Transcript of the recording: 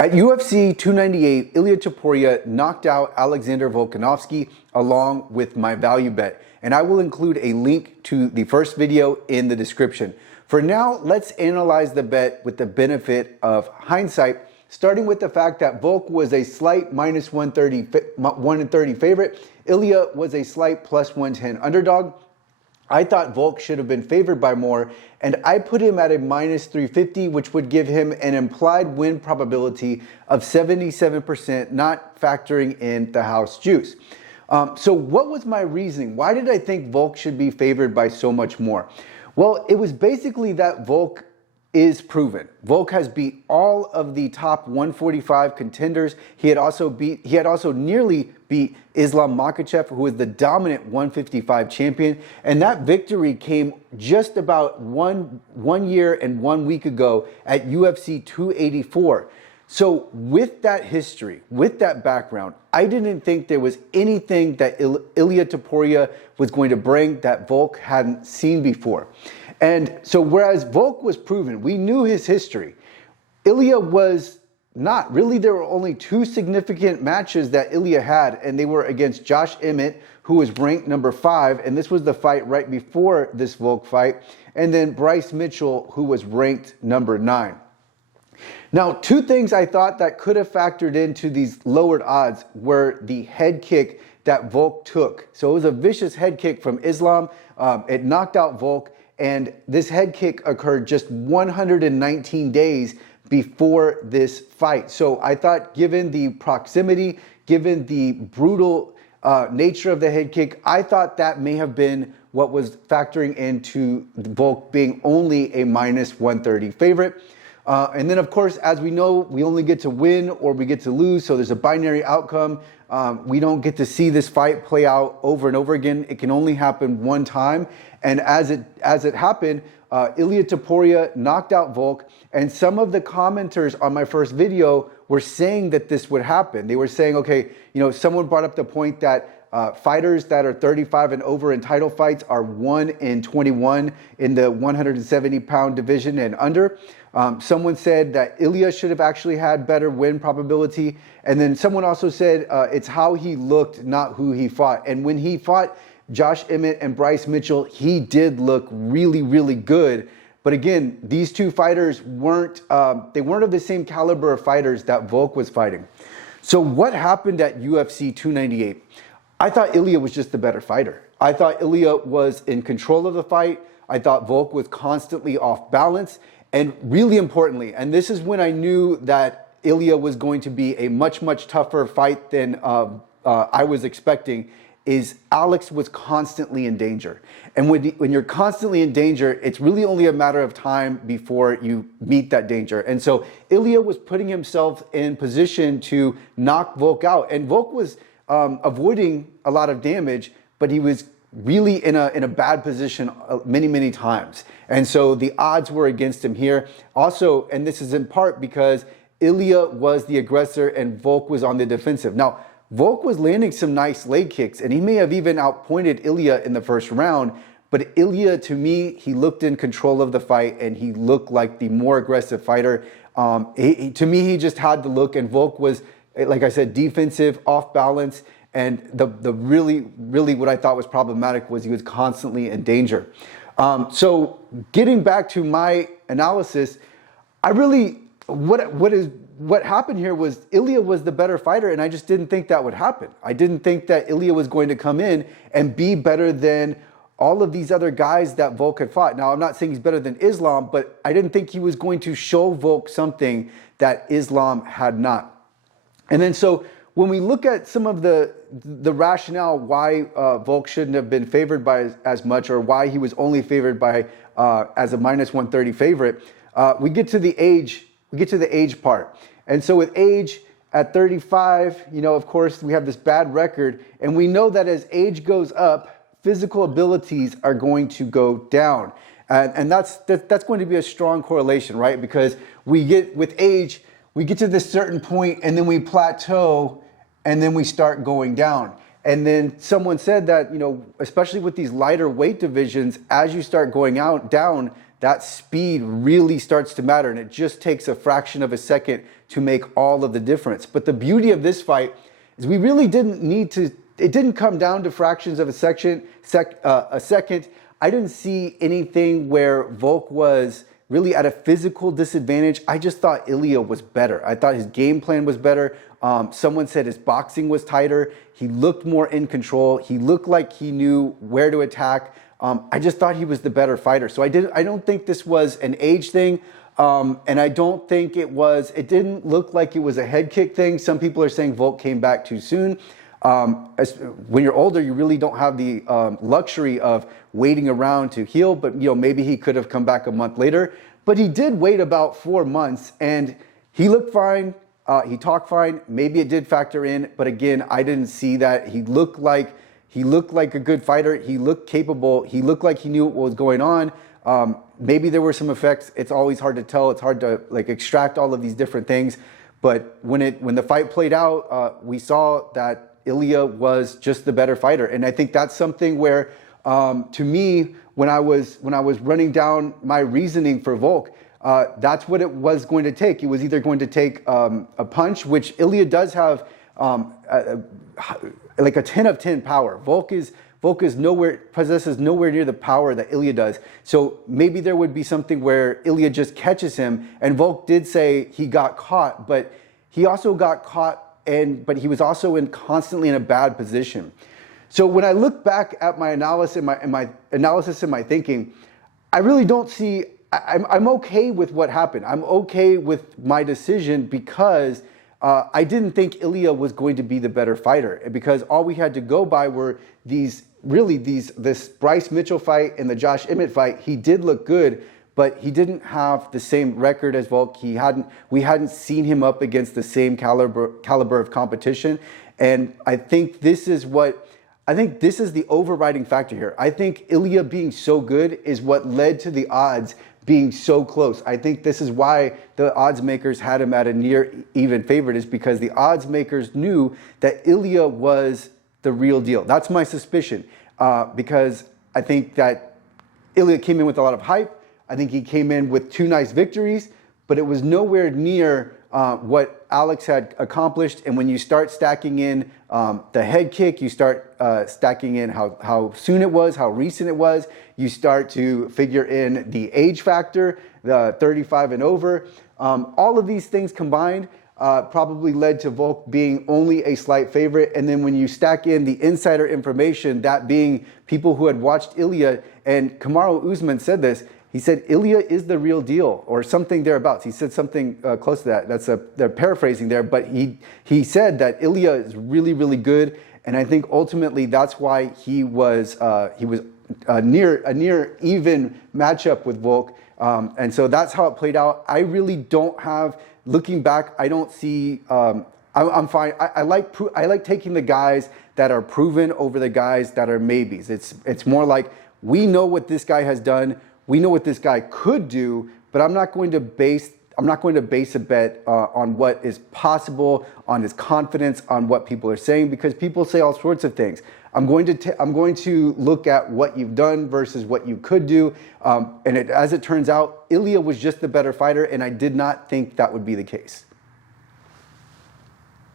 At UFC 298, Ilia Topuria knocked out Alexander Volkanovski along with my value bet. And I will include a link to the first video in the description. For now, let's analyze the bet with the benefit of hindsight, starting with the fact that Volk was a slight minus 130 favorite. Ilia was a slight plus 110 underdog. I thought Volk should have been favored by more, and I put him at a minus 350, which would give him an implied win probability of 77%, not factoring in the house juice. So what was my reasoning? Why did I think Volk should be favored by so much more? Well, it was basically that Volk is proven. Volk has beat all of the top 145 contenders. He had also nearly beat Islam Makhachev, who is the dominant 155 champion. And that victory came just about one year and 1 week ago at UFC 284. So with that history, with that background, I didn't think there was anything that Ilia Topuria was going to bring that Volk hadn't seen before. And so whereas Volk was proven, we knew his history, Ilia was not. Really, there were only two significant matches that Ilia had, and they were against Josh Emmett, who was ranked number 5, and this was the fight right before this Volk fight, and then Bryce Mitchell, who was ranked number 9. Now, two things I thought that could have factored into these lowered odds were the head kick that Volk took. So it was a vicious head kick from Islam. It knocked out Volk, and this head kick occurred just 119 days before this fight. So I thought, given the proximity, given the brutal nature of the head kick, I thought that may have been what was factoring into Volk being only a minus 130 favorite. And then, of course, as we know, we only get to win or we get to lose, so there's a binary outcome. We don't get to see this fight play out over and over again. It can only happen one time. And as it happened, Ilia Topuria knocked out Volk, and some of the commenters on my first video were saying that this would happen. They were saying, okay, someone brought up the point that fighters that are 35 and over in title fights are 1 in 21 in the 170-pound division and under. Someone said that Ilia should have actually had better win probability. And then someone also said it's how he looked, not who he fought. And when he fought Josh Emmett and Bryce Mitchell, he did look really, really good. But again, these two fighters weren't of the same caliber of fighters that Volk was fighting. So what happened at UFC 298? I thought Ilia was just the better fighter. I thought Ilia was in control of the fight. I thought Volk was constantly off balance. And really importantly, and this is when I knew that Ilia was going to be a much, much tougher fight than I was expecting, is Alex was constantly in danger. And when you're constantly in danger, it's really only a matter of time before you meet that danger. And so Ilia was putting himself in position to knock Volk out. And Volk was avoiding a lot of damage, but he was really in a bad position many, many times. And so the odds were against him here. Also, and this is in part because Ilia was the aggressor and Volk was on the defensive. Now, Volk was landing some nice leg kicks, and he may have even outpointed Ilia in the first round, but Ilia, to me, he looked in control of the fight and he looked like the more aggressive fighter. To me, he just had the look, and Volk was, like I said, defensive, off balance. And the really what I thought was problematic was he was constantly in danger. So getting back to my analysis, what happened here was Ilia was the better fighter, and I just didn't think that would happen. I didn't think that Ilia was going to come in and be better than all of these other guys that Volk had fought. Now, I'm not saying he's better than Islam, but I didn't think he was going to show Volk something that Islam had not. And then so when we look at some of the rationale why Volk shouldn't have been favored by as much, or why he was only favored by as a minus 130 favorite, we get to the age part. And so with age at 35, of course, we have this bad record, and we know that as age goes up, physical abilities are going to go down. And that's going to be a strong correlation, right? Because with age, we get to this certain point and then we plateau and then we start going down. And then someone said that, especially with these lighter weight divisions, as you start going down, that speed really starts to matter, and it just takes a fraction of a second to make all of the difference. But the beauty of this fight is we really didn't need to, it didn't come down to fractions of a second. I didn't see anything where Volk was really at a physical disadvantage. I just thought Ilia was better. I thought his game plan was better. Someone said his boxing was tighter. He looked more in control. He looked like he knew where to attack. I just thought he was the better fighter. So I don't think this was an age thing. And I don't think it didn't look like it was a head kick thing. Some people are saying Volk came back too soon. When you're older, you really don't have the luxury of waiting around to heal, but maybe he could have come back a month later. But he did wait about 4 months, and he looked fine. He talked fine. Maybe it did factor in, but again, I didn't see that. He looked like a good fighter. He looked capable. He looked like he knew what was going on. Maybe there were some effects. It's always hard to tell. It's hard to extract all of these different things. But when the fight played out, we saw that Ilia was just the better fighter, and I think that's something where, to me, when I was running down my reasoning for Volk, that's what it was going to take. It was either going to take a punch, which Ilia does have like a 10 of 10 power. Volk possesses nowhere near the power that Ilia does. So maybe there would be something where Ilia just catches him, and Volk did say he got caught, but he also got caught. But he was also constantly in a bad position. So when I look back at my analysis and my thinking, I really don't see. I'm okay with what happened. I'm okay with my decision because I didn't think Ilia was going to be the better fighter, because all we had to go by were this Bryce Mitchell fight and the Josh Emmett fight. He did look good, but he didn't have the same record as Volk. We hadn't seen him up against the same caliber of competition. And I think this is the overriding factor here. I think Ilia being so good is what led to the odds being so close. I think this is why the odds makers had him at a near even favorite, is because the odds makers knew that Ilia was the real deal. That's my suspicion, because I think that Ilia came in with a lot of hype. I think he came in with 2 nice victories, but it was nowhere near what Alex had accomplished. And when you start stacking in the head kick, you start stacking in how soon it was, how recent it was. You start to figure in the age factor, the 35 and over. All of these things combined probably led to Volk being only a slight favorite. And then when you stack in the insider information, that being people who had watched Ilia, and Kamaru Usman said this, he said Ilia is the real deal, or something thereabouts. He said something close to that. They're paraphrasing there, but he said that Ilia is really, really good, and I think ultimately that's why he was a near even matchup with Volk, and so that's how it played out. I really don't have, looking back, I don't see. I'm fine. I like taking the guys that are proven over the guys that are maybes. It's more like, we know what this guy has done. We know what this guy could do, but I'm not going to base a bet on what is possible, on his confidence, on what people are saying, because people say all sorts of things. I'm going to look at what you've done versus what you could do, as it turns out, Ilia was just the better fighter, and I did not think that would be the case.